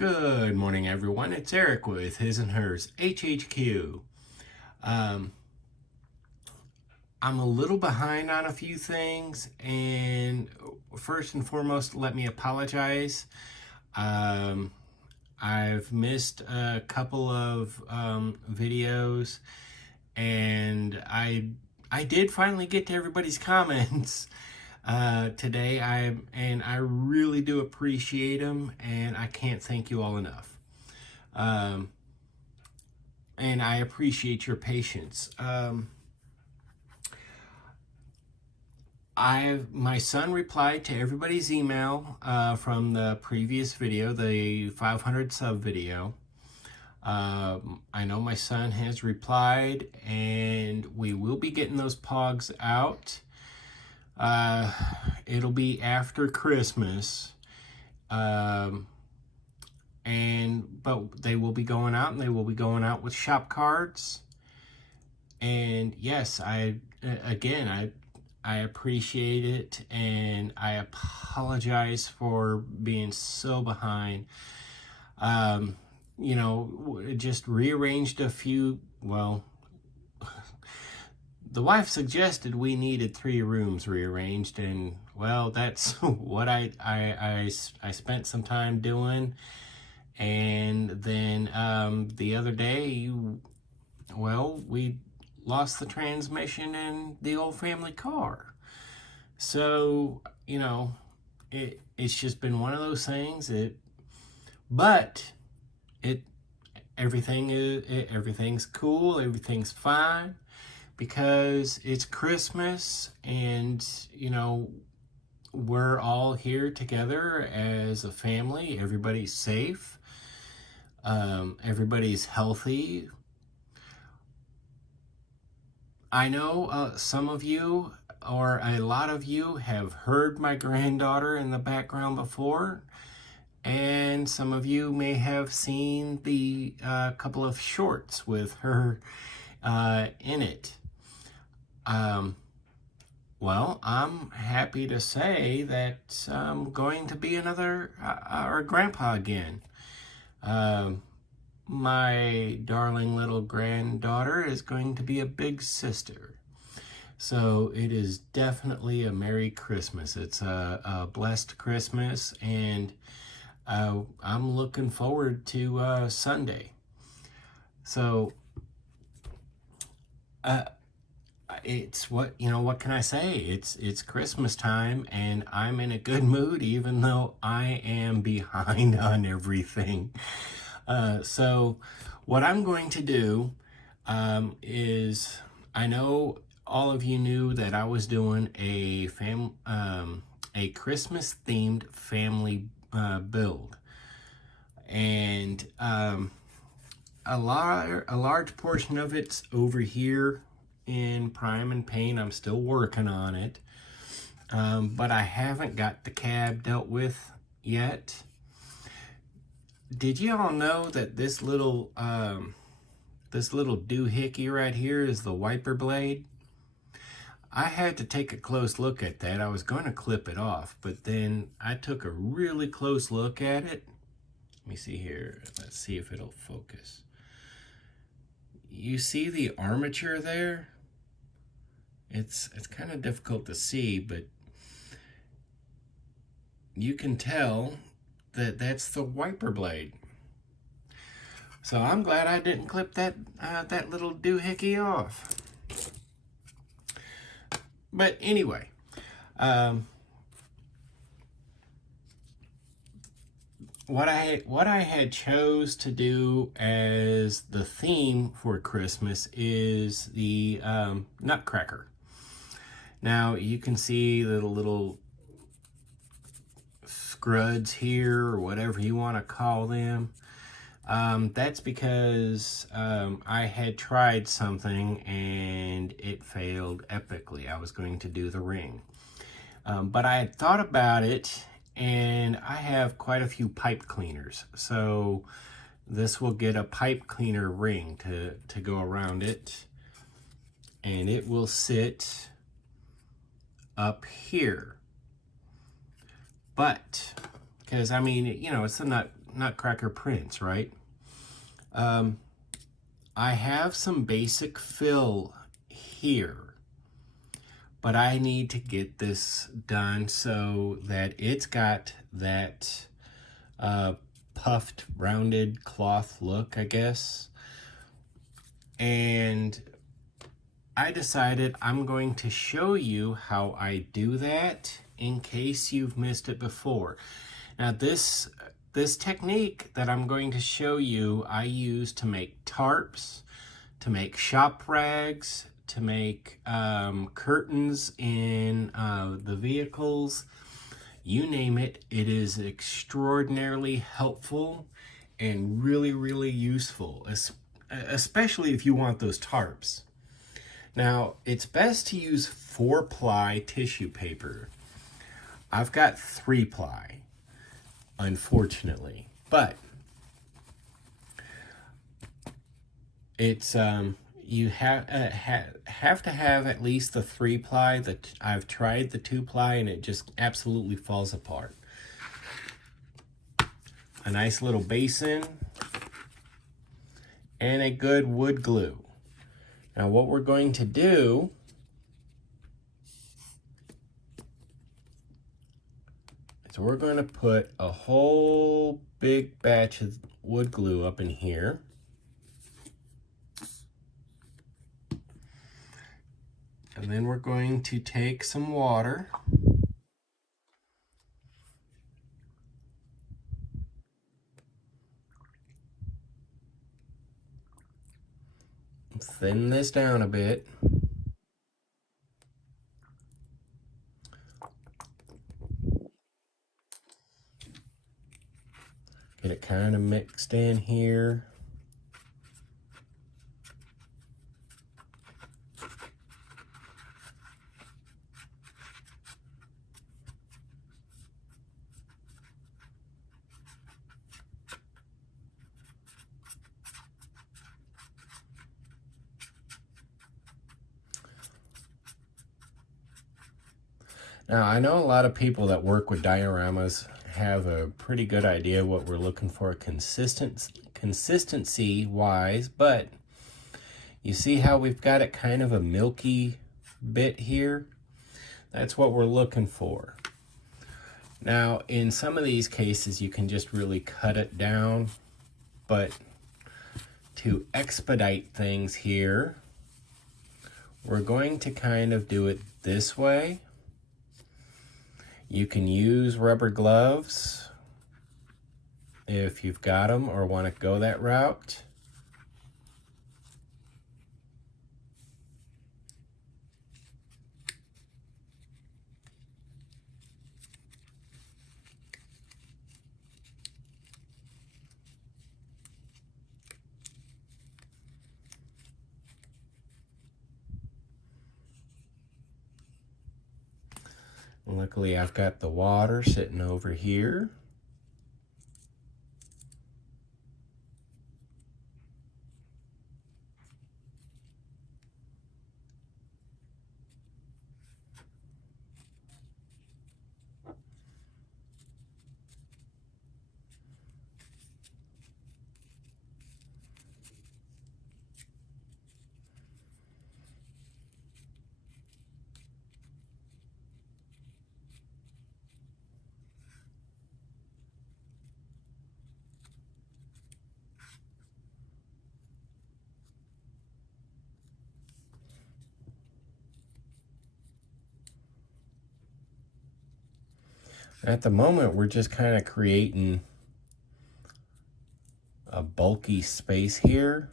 Good morning, everyone. It's Eric with His&Hers HHQ. I'm a little behind on a few things, and first and foremost, let me apologize. I've missed a couple of videos, and I did finally get to everybody's comments today. I really do appreciate them, and I can't thank you all enough. And I appreciate your patience. My son replied to everybody's email from the previous video, the 500 sub video. I know my son has replied, and we will be getting those pogs out. It'll be after Christmas. But they will be going out, and they will be going out with shop cards. And yes, I appreciate it, and I apologize for being so behind. Just rearranged a few. Well, the wife suggested we needed 3 rooms rearranged, and well, that's what I spent some time doing. And then the other day, well, we lost the transmission in the old family car. So, it's just been one of those things. Everything's cool, everything's fine, because it's Christmas, and we're all here together as a family. Everybody's safe. Everybody's healthy. I know some of you, or a lot of you, have heard my granddaughter in the background before, and some of you may have seen the couple of shorts with her in it. Well, I'm happy to say that I'm going to be our grandpa again. My darling little granddaughter is going to be a big sister. So it is definitely a Merry Christmas. It's a blessed Christmas, and I'm looking forward to Sunday. So what can I say? It's Christmas time, and I'm in a good mood, even though I am behind on everything. So what I'm going to do is, I know all of you knew that I was doing a Christmas themed family build, and a large portion of it's over here in prime and paint. I'm still working on it, but I haven't got the cab dealt with yet. Did you all know that this little doohickey right here is the wiper blade? I had to take a close look at that. I was going to clip it off, but then I took a really close look at it. Let me see here. Let's see if it'll focus. You see the armature there? It's kind of difficult to see, but you can tell that that's the wiper blade. So I'm glad I didn't clip that little doohickey off. But anyway, what I had chose to do as the theme for Christmas is the Nutcracker. Now you can see the little scruds here, or whatever you want to call them. That's because I had tried something and it failed epically. I was going to do the ring. But I had thought about it, and I have quite a few pipe cleaners. So this will get a pipe cleaner ring to go around it. And it will sit up here. But, because I mean, it's a nutcracker prints, right? I have some basic fill here, but I need to get this done so that it's got that puffed, rounded cloth look, I guess. And I decided I'm going to show you how I do that in case you've missed it before. Now this technique that I'm going to show you, I use to make tarps, to make shop rags, to make curtains in the vehicles. You name it, it is extraordinarily helpful and really, really useful, especially if you want those tarps. Now, it's best to use 4-ply tissue paper. I've got 3-ply, unfortunately, but it's you have to have at least the 3-ply. That I've tried the 2-ply and it just absolutely falls apart. A nice little basin and a good wood glue. Now what we're going to do is we're going to put a whole big batch of wood glue up in here. And then we're going to take some water and thin this down a bit. Get it kind of mixed in here. Now, I know a lot of people that work with dioramas have a pretty good idea what we're looking for consistency-wise, but you see how we've got it kind of a milky bit here? That's what we're looking for. Now, in some of these cases, you can just really cut it down, but to expedite things here, we're going to kind of do it this way. You can use rubber gloves if you've got them or want to go that route. Luckily, I've got the water sitting over here. At the moment, we're just kind of creating a bulky space here.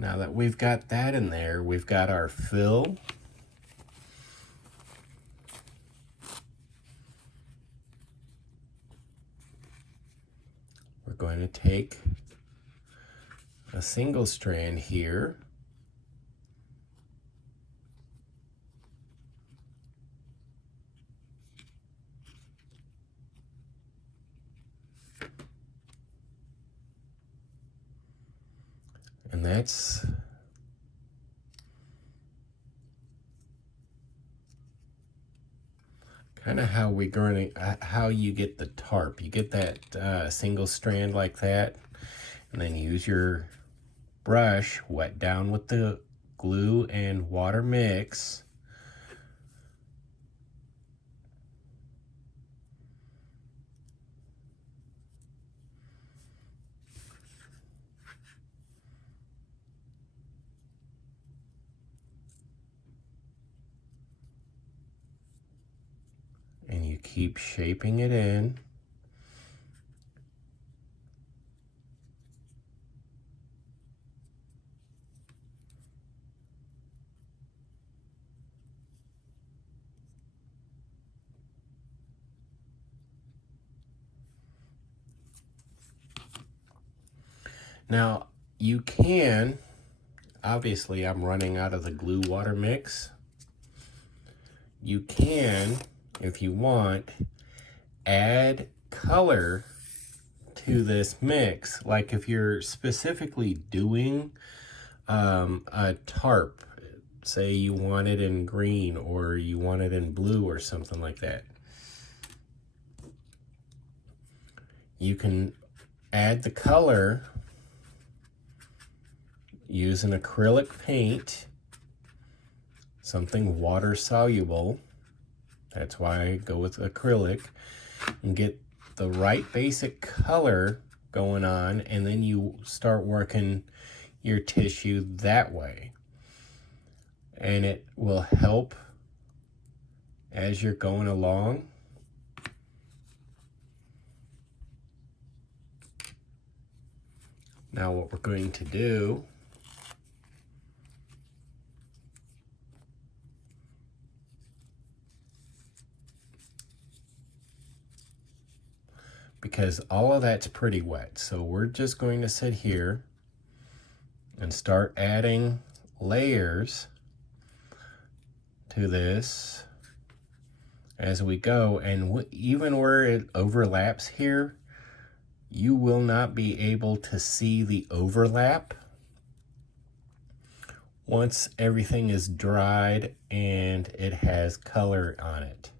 Now that we've got that in there, we've got our fill. We're going to take a single strand here, and that's kind of how we're going to, how you get the tarp. You get that single strand like that, and then use your brush, wet down with the glue and water mix. And you keep shaping it in. Now, you can, obviously I'm running out of the glue water mix. You can, if you want, add color to this mix. Like if you're specifically doing a tarp, say you want it in green or you want it in blue or something like that, you can add the color. Use an acrylic paint, something water soluble. That's why I go with acrylic, and get the right basic color going on, and then you start working your tissue that way. And it will help as you're going along. Now what we're going to do, because all of that's pretty wet, so we're just going to sit here and start adding layers to this as we go. And even where it overlaps here, you will not be able to see the overlap once everything is dried and it has color on it.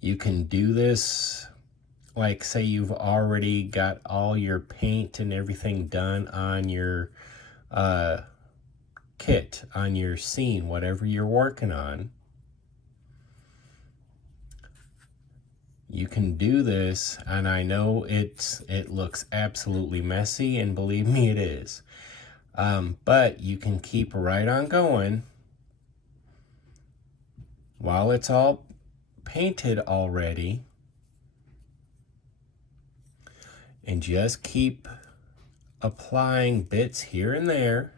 You can do this, like say you've already got all your paint and everything done on your kit, on your scene, whatever you're working on. You can do this, and I know it looks absolutely messy, and believe me, it is. But you can keep right on going while it's all painted already, and just keep applying bits here and there.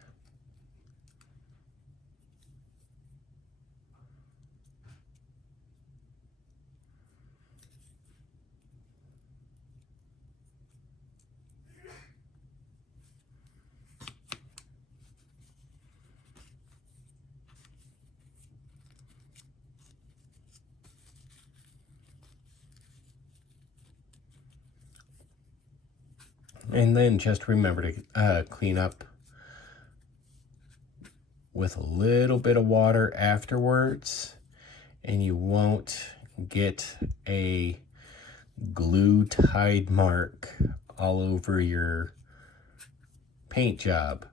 And then just remember to clean up with a little bit of water afterwards, and you won't get a glue tide mark all over your paint job.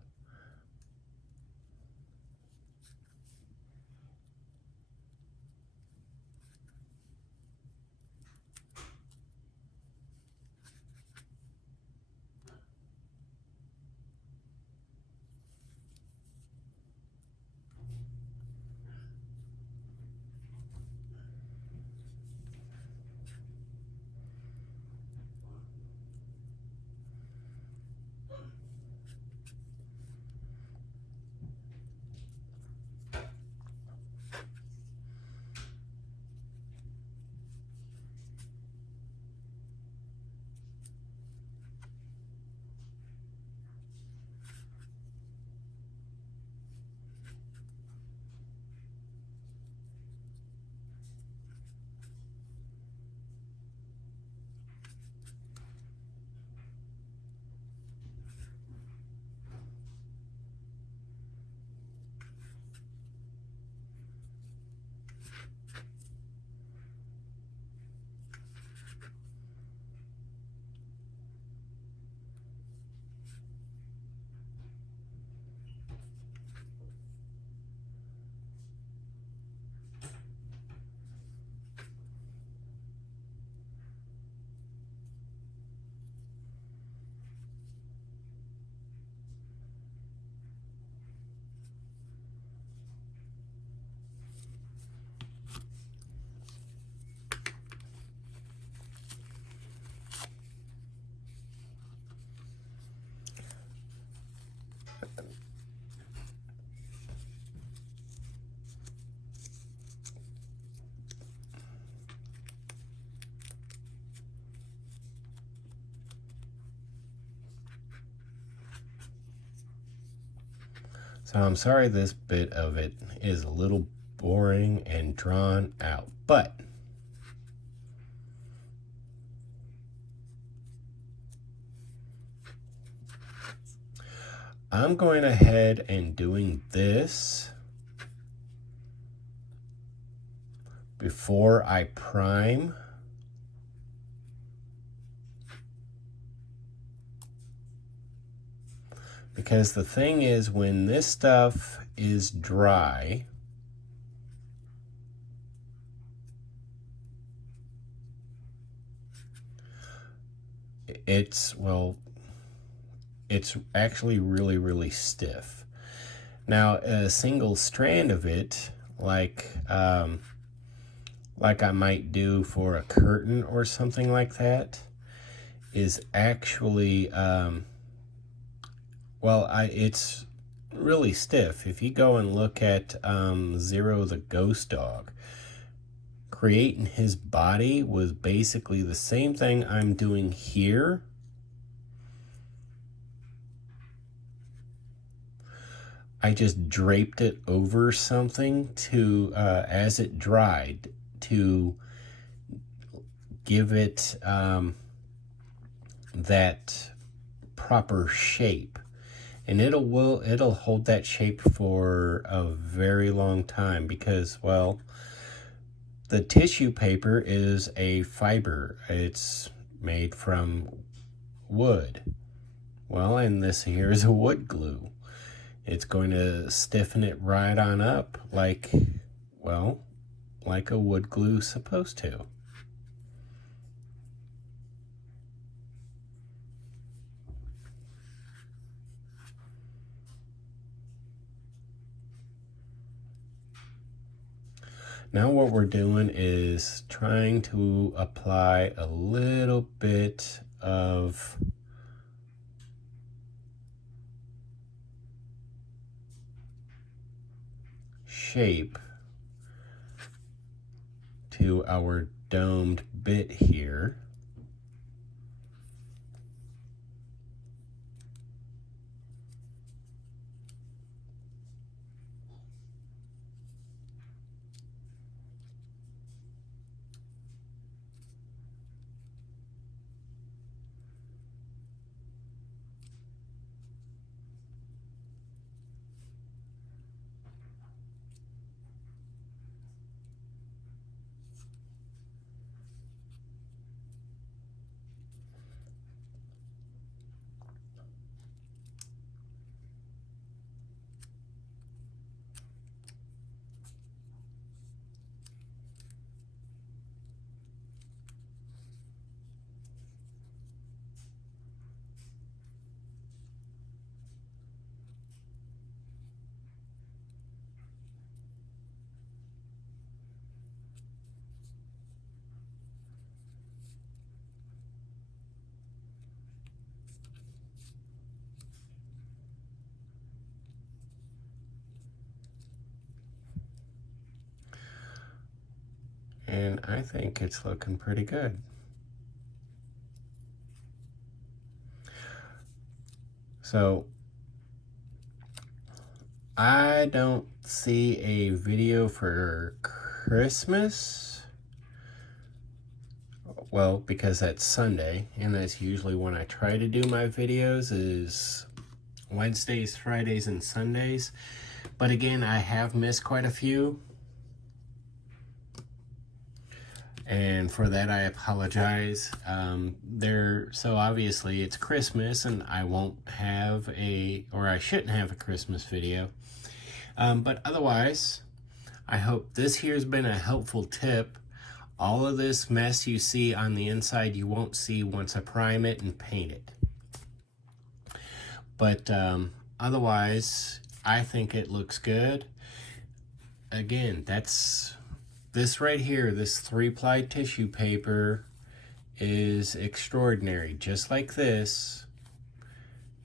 So I'm sorry this bit of it is a little boring and drawn out, but I'm going ahead and doing this before I prime. Because the thing is, when this stuff is dry, it's actually really stiff. Now, a single strand of it, like I might do for a curtain or something like that, is actually it's really stiff. If you go and look at Zero the Ghost Dog, creating his body was basically the same thing I'm doing here. I just draped it over something to as it dried, to give it that proper shape. And it'll hold that shape for a very long time, because, well, the tissue paper is a fiber. It's made from wood. Well, and this here is a wood glue. It's going to stiffen it right on up like a wood glue's supposed to. Now what we're doing is trying to apply a little bit of shape to our domed bit here. And I think it's looking pretty good. So I don't see a video for Christmas. Well, because that's Sunday, and that's usually when I try to do my videos, is Wednesdays, Fridays, and Sundays. But again, I have missed quite a few. And for that, I apologize. So obviously it's Christmas, and I won't have I shouldn't have a Christmas video. But otherwise, I hope this here's been a helpful tip. All of this mess you see on the inside, you won't see once I prime it and paint it. But otherwise, I think it looks good. Again, this right here, this 3-ply tissue paper is extraordinary. Just like this,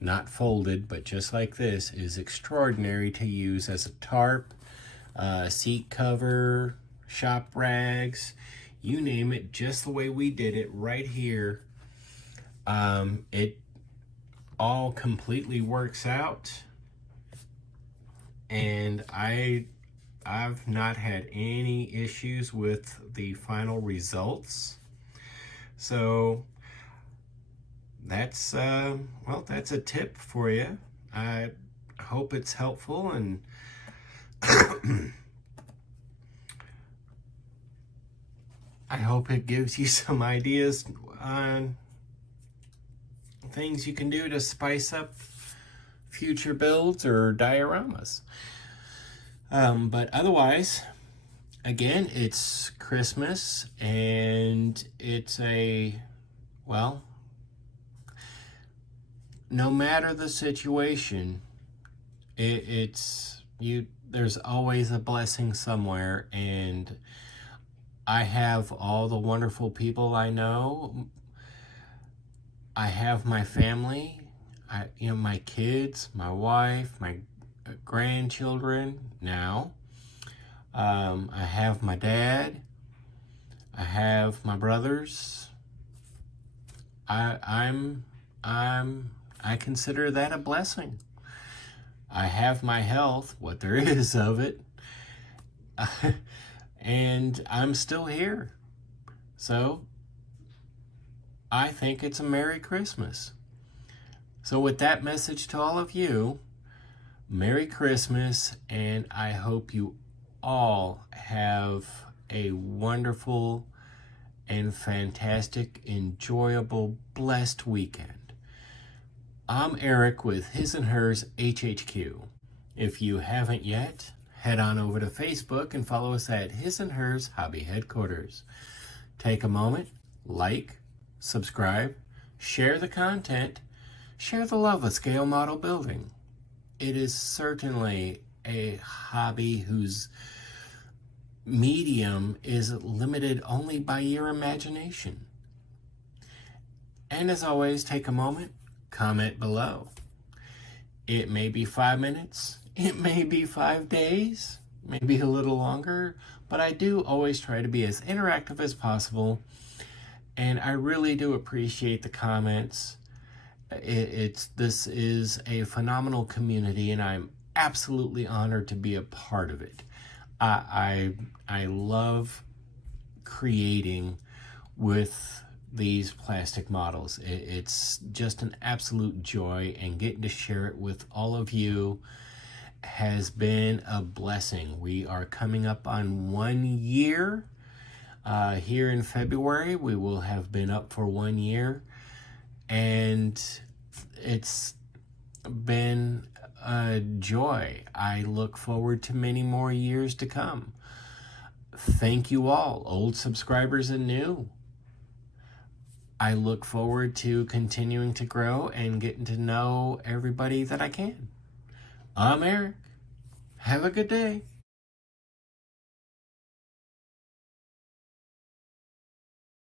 not folded, but just like this, is extraordinary to use as a tarp, seat cover, shop rags, you name it, just the way we did it right here. It all completely works out. and I've not had any issues with the final results. So that's well, that's a tip for you. I hope it's helpful, and I hope it gives you some ideas on things you can do to spice up future builds or dioramas. But otherwise, again, it's Christmas, and it's well, no matter the situation, there's always a blessing somewhere, and I have all the wonderful people I know. I have my family, my kids, my wife, my grandchildren now. I have my dad. I have my brothers. I consider that a blessing. I have my health, what there is of it, and I'm still here. So I think it's a Merry Christmas. So with that message to all of you, Merry Christmas, and I hope you all have a wonderful and fantastic, enjoyable, blessed weekend. I'm Eric with His&Hers HHQ. If you haven't yet, head on over to Facebook and follow us at His&Hers Hobby Headquarters. Take a moment, like, subscribe, share the content, share the love of scale model building. It is certainly a hobby whose medium is limited only by your imagination. And as always, take a moment, comment below. It may be 5 minutes, it may be 5 days, maybe a little longer, but I do always try to be as interactive as possible, and I really do appreciate the comments. This is a phenomenal community, and I'm absolutely honored to be a part of it. I love creating with these plastic models. It's just an absolute joy, and getting to share it with all of you has been a blessing. We are coming up on 1 year. Here in February, we will have been up for 1 year, and it's been a joy. I look forward to many more years to come. Thank you all, old subscribers and new. I look forward to continuing to grow and getting to know everybody that I can. I'm Eric. Have a good day.